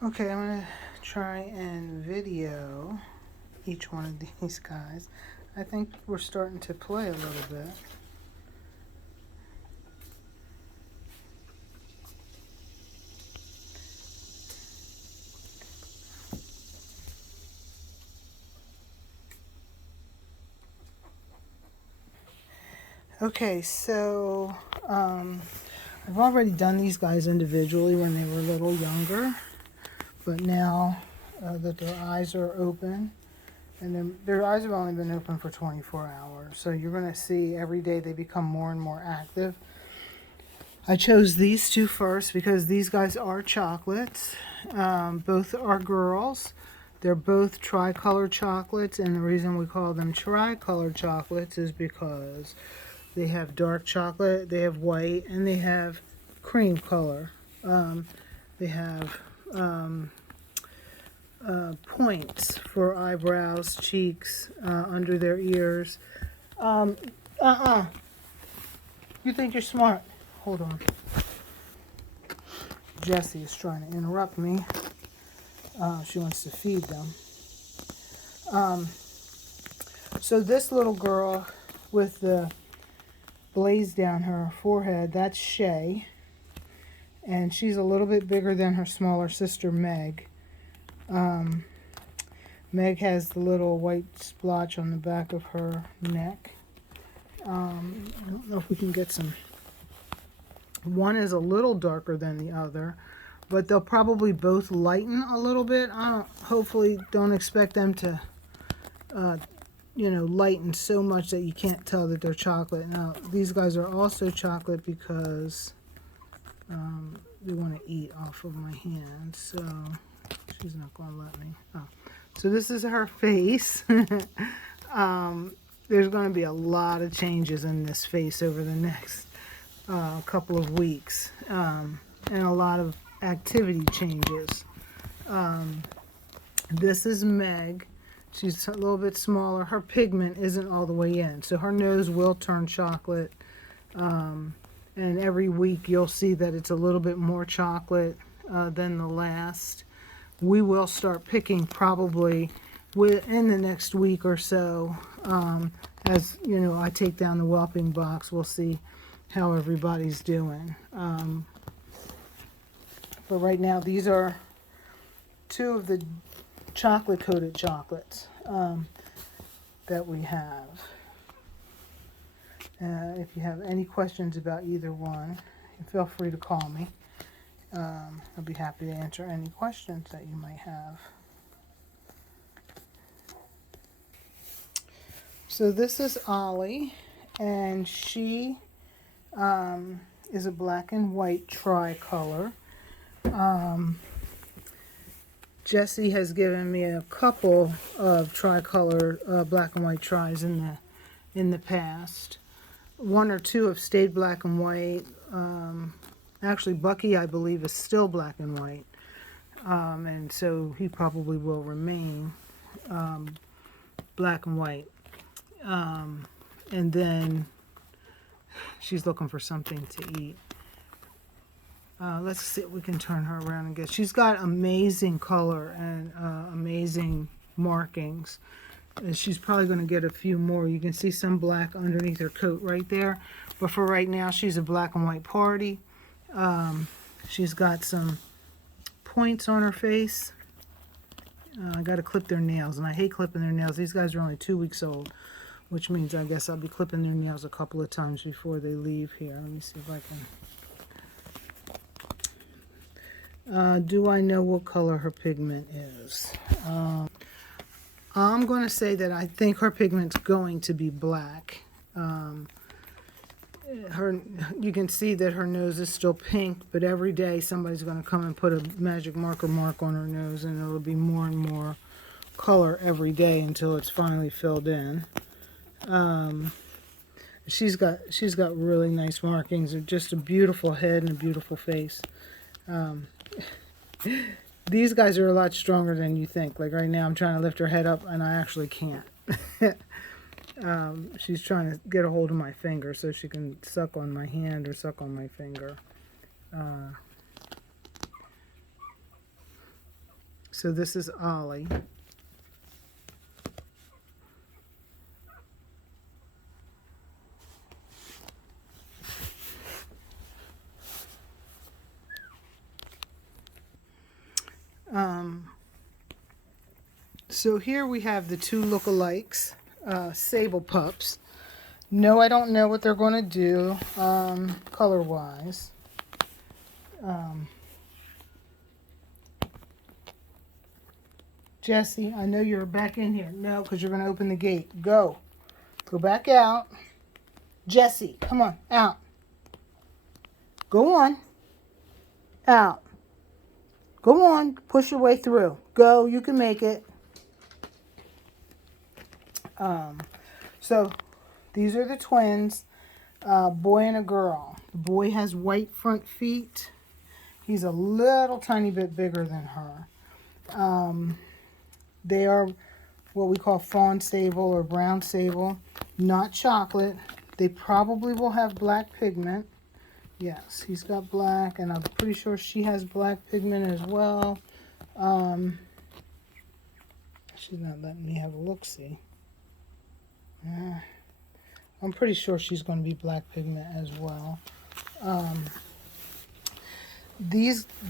Okay, I'm going to try and video each one of these guys. I think we're starting to play a little bit. Okay, so I've already done these guys individually when they were a little younger, but now that their eyes are open, and their eyes have only been open for 24 hours, so you're going to see every day they become more and more active. I chose these two first because these guys are chocolates. Both are girls. They're both tricolor chocolates, and the reason we call them tricolor chocolates is because they have dark chocolate, they have white, and they have cream color. They have points for eyebrows, cheeks, under their ears. You think you're smart? Hold on. Jessie is trying to interrupt me. She wants to feed them. So this little girl with the blaze down her forehead, that's Shay. And she's a little bit bigger than her smaller sister, Meg. Meg has the little white splotch on the back of her neck. I don't know if we can get some. One is a little darker than the other, but they'll probably both lighten a little bit. Hopefully don't expect them to, lighten so much that you can't tell that they're chocolate. Now, these guys are also chocolate because they want to eat off of my hand, so she's not going to let me. Oh. So this is her face. There's going to be a lot of changes in this face over the next couple of weeks, and a lot of activity changes. This is Meg. She's a little bit smaller. Her pigment isn't all the way in, so her nose will turn chocolate. And every week you'll see that it's a little bit more chocolate than the last. We will start picking probably within the next week or so. As you know, I take down the whelping box, we'll see how everybody's doing. But right now, these are two of the chocolate coated chocolates that we have. If you have any questions about either one, feel free to call me. I'll be happy to answer any questions that you might have. So this is Ollie, and she is a black and white tricolor. Jessie has given me a couple of tricolor black and white tries in the past. One or two have stayed black and white. Actually, Bucky, I believe, is still black and white, and so he probably will remain black and white. And then she's looking for something to eat. Let's see if we can turn her around and get. She's got amazing color and amazing markings. She's probably going to get a few more. You can see some black underneath her coat right there. But for right now, she's a black and white party. She's got some points on her face. I got to clip their nails, and I hate clipping their nails. These guys are only 2 weeks old, which means I guess I'll be clipping their nails a couple of times before they leave here. Let me see if I can. Do I know what color her pigment is? I'm going to say that I think her pigment's going to be black. You can see that her nose is still pink, but every day somebody's going to come and put a magic marker mark on her nose, and it'll be more and more color every day until it's finally filled in. She's got really nice markings, just a beautiful head and a beautiful face. These guys are a lot stronger than you think. Like right now, I'm trying to lift her head up, and I actually can't. She's trying to get a hold of my finger so she can suck on my hand or suck on my finger. So this is Ollie. So here we have the two lookalikes, Sable pups. No, I don't know what they're going to do color-wise. Jesse, I know you're back in here. No, because you're going to open the gate. Go. Go back out. Jesse, come on, out. Go on. Out. Go on. Push your way through. Go. You can make it. So these are the twins, boy and a girl. The boy has white front feet. He's a little tiny bit bigger than her. They are what we call fawn sable or brown sable, not chocolate. They probably will have black pigment. Yes, he's got black, and I'm pretty sure she has black pigment as well. She's not letting me have a look-see. I'm pretty sure she's going to be black pigment as well.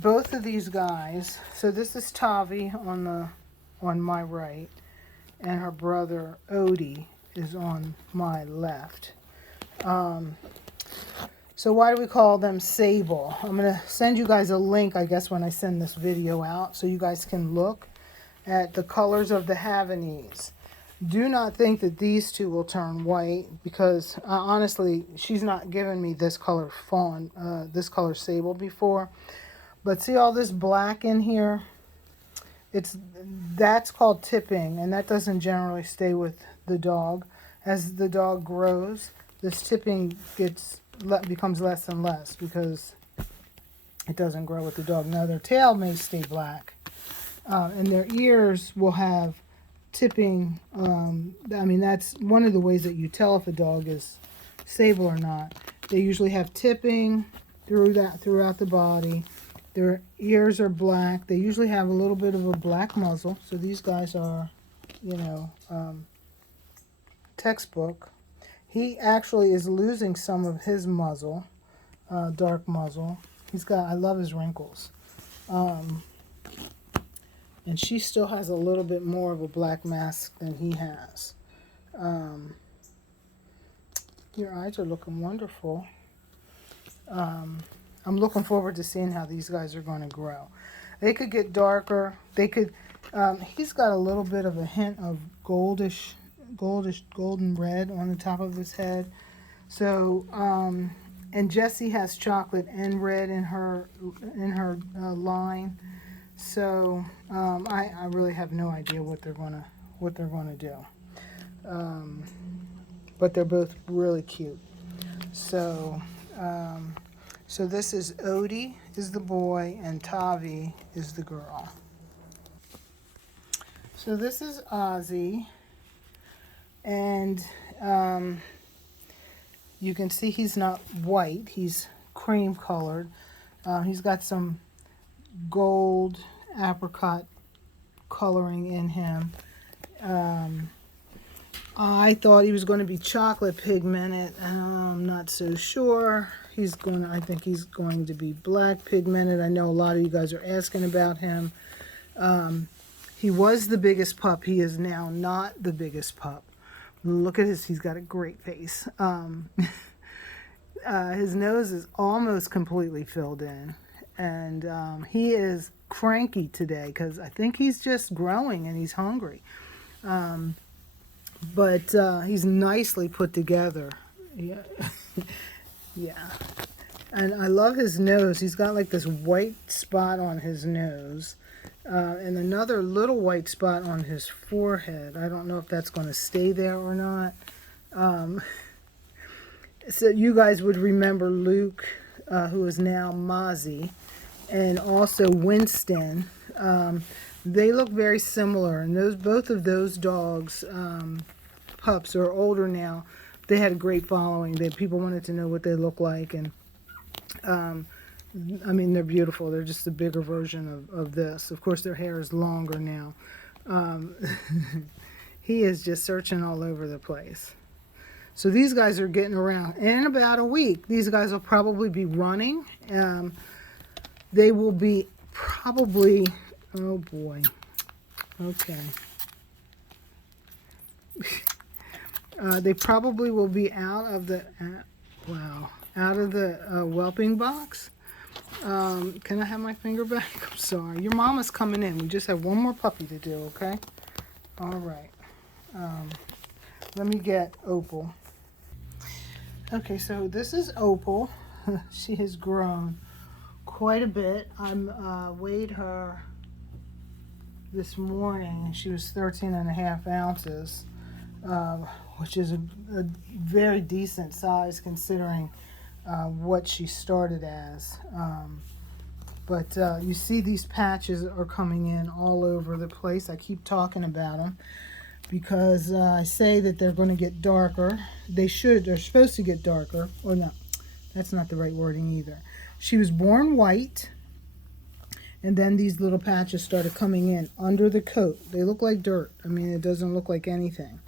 Both of these guys, so this is Tavi on my right, and her brother Odie is on my left. So why do we call them sable? I'm going to send you guys a link, I guess, when I send this video out, so you guys can look at the colors of the Havanese. Do not think that these two will turn white, because honestly, she's not given me this color fawn, this color sable before. But see all this black in here? That's called tipping, and that doesn't generally stay with the dog. As the dog grows, this tipping becomes less and less because it doesn't grow with the dog. Now their tail may stay black, and their ears will have tipping. I mean, that's one of the ways that you tell if a dog is sable or not. They usually have tipping throughout the body. Their ears are black. They usually have a little bit of a black muzzle. So these guys are, textbook. He actually is losing some of his muzzle, dark muzzle. I love his wrinkles. And she still has a little bit more of a black mask than he has. Your eyes are looking wonderful. I'm looking forward to seeing how these guys are going to grow. They could get darker. They could. He's got a little bit of a hint of golden red on the top of his head. So, and Jessie has chocolate and red in her line. So, I really have no idea what they're gonna do. But they're both really cute. So. So this is Odie is the boy and Tavi is the girl. So this is Ozzy, and you can see he's not white, he's cream colored. He's got some gold apricot coloring in him. I thought he was going to be chocolate pigmented. I'm not so sure. I think he's going to be black pigmented. I know a lot of you guys are asking about him. He was the biggest pup. He is now not the biggest pup. Look at he's got a great face. His nose is almost completely filled in. And he is cranky today because I think he's just growing and he's hungry. But he's nicely put together. Yeah. Yeah. And I love his nose. He's got like this white spot on his nose. And another little white spot on his forehead. I don't know if that's going to stay there or not. So you guys would remember Luke, who is now Mozzie, and also Winston. They look very similar, and both of those dogs, pups, are older now. They had a great following. People wanted to know what they look like, and I mean, they're beautiful. They're just a bigger version of this. Of course, their hair is longer now. Um, he is just searching all over the place. So these guys are getting around. In about a week, these guys will probably be running. They will be probably, oh boy, okay. They probably will be out of the, out of the whelping box. Can I have my finger back? I'm sorry. Your mama's coming in. We just have one more puppy to do, okay? All right. Let me get Opal. Okay, so this is Opal. She has grown quite a bit. I weighed her this morning. She was 13.5 ounces, which is a very decent size considering what she started as. But you see these patches are coming in all over the place. I keep talking about them because I say that they're going to get darker. They're supposed to get darker. Or no, that's not the right wording either. She was born white, and then these little patches started coming in under the coat. They look like dirt. I mean, it doesn't look like anything.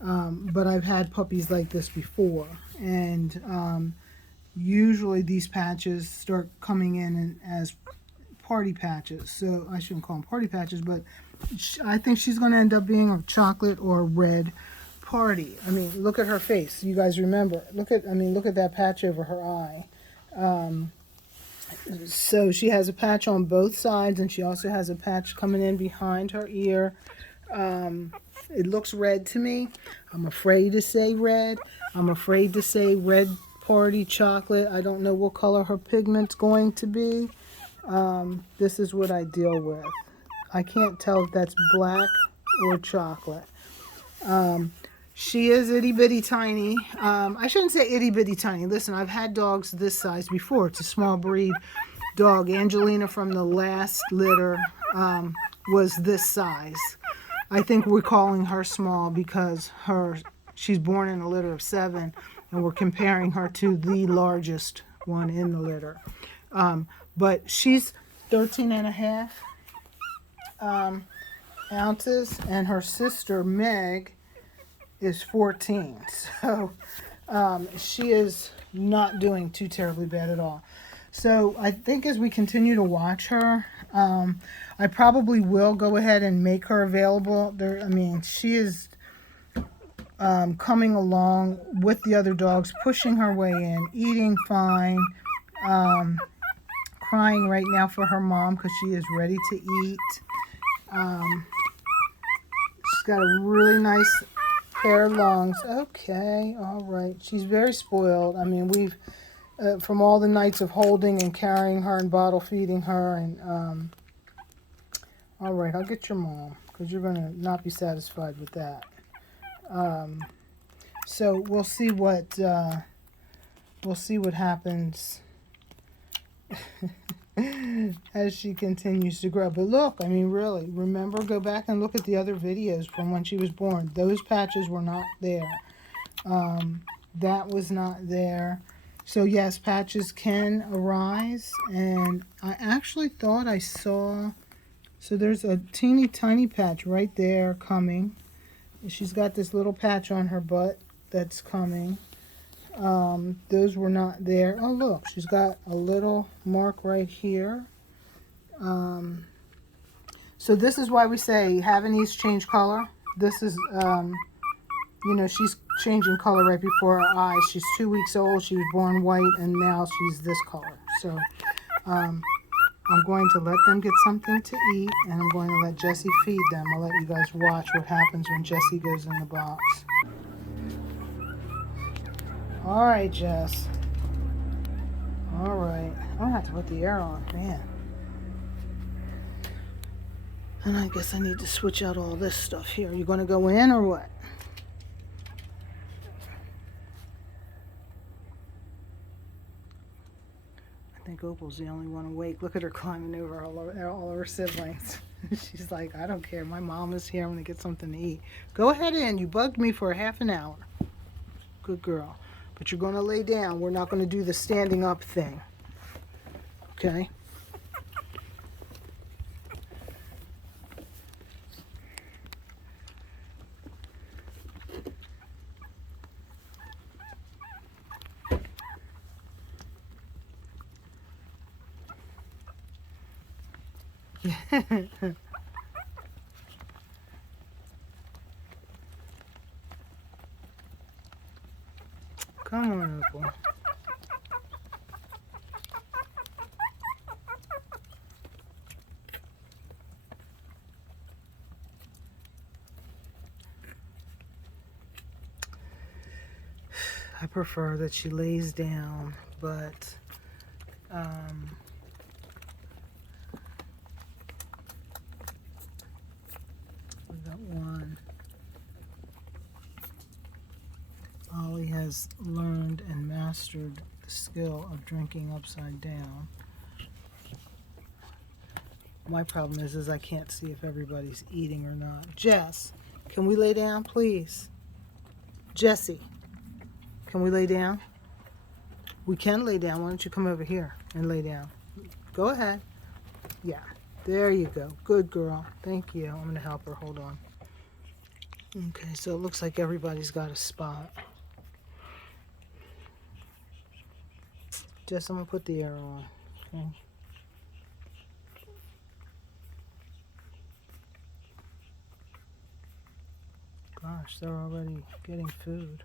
But I've had puppies like this before, and usually these patches start coming in as party patches. So I shouldn't call them party patches, but I think she's going to end up being a chocolate or red party. I mean, look at her face. You guys remember? Look at that patch over her eye. So she has a patch on both sides, and she also has a patch coming in behind her ear. It looks red to me. I'm afraid to say red. I'm afraid to say red party chocolate. I don't know what color her pigment's going to be. This is what I deal with. I can't tell if that's black or chocolate. She is itty bitty tiny. I shouldn't say itty bitty tiny. Listen, I've had dogs this size before. It's a small breed dog. Angelina from the last litter was this size. I think we're calling her small because she's born in a litter of 7, and we're comparing her to the largest one in the litter. But she's 13.5 ounces, and her sister Meg is 14. So she is not doing too terribly bad at all. So I think as we continue to watch her, I probably will go ahead and make her available. She is coming along with the other dogs, pushing her way in, eating fine, crying right now for her mom because she is ready to eat. She's got a really nice pair of lungs. Okay, all right. She's very spoiled. I mean, we've from all the nights of holding and carrying her and bottle feeding her, and all right, I'll get your mom because you're gonna not be satisfied with that. So we'll see what happens as she continues to grow. But look, I mean, really, remember, go back and look at the other videos from when she was born. Those patches were not there. That was not there. So yes, patches can arise, and I actually thought I saw, so there's a teeny tiny patch right there coming. She's got this little patch on her butt that's coming. Those were not there. Oh look, she's got a little mark right here. So this is why we say Havanese change color. This is, she's changing color right before our eyes. She's 2 weeks old. She was born white, and now she's this color. So I'm going to let them get something to eat, and I'm going to let Jessie feed them. I'll let you guys watch what happens when Jessie goes in the box. All right, Jess. All right. I'm going to have to put the air on, man. And I guess I need to switch out all this stuff here. You going to go in or what? I think Opal's the only one awake. Look at her climbing over all her siblings. She's like, I don't care. My mom is here. I'm going to get something to eat. Go ahead in. You bugged me for a half an hour. Good girl. But you're going to lay down. We're not going to do the standing up thing. Okay. Come on, Opal. I prefer that she lays down, but we got one. Ollie has learned and mastered the skill of drinking upside down. My problem is I can't see if everybody's eating or not. Jess, can we lay down, please? Jessie, can we lay down? We can lay down. Why don't you come over here and lay down? Go ahead. Yeah, there you go. Good girl. Thank you. I'm going to help her. Hold on. Okay, so it looks like everybody's got a spot. Jess, I'm going to put the arrow on. Okay. Gosh, they're already getting food.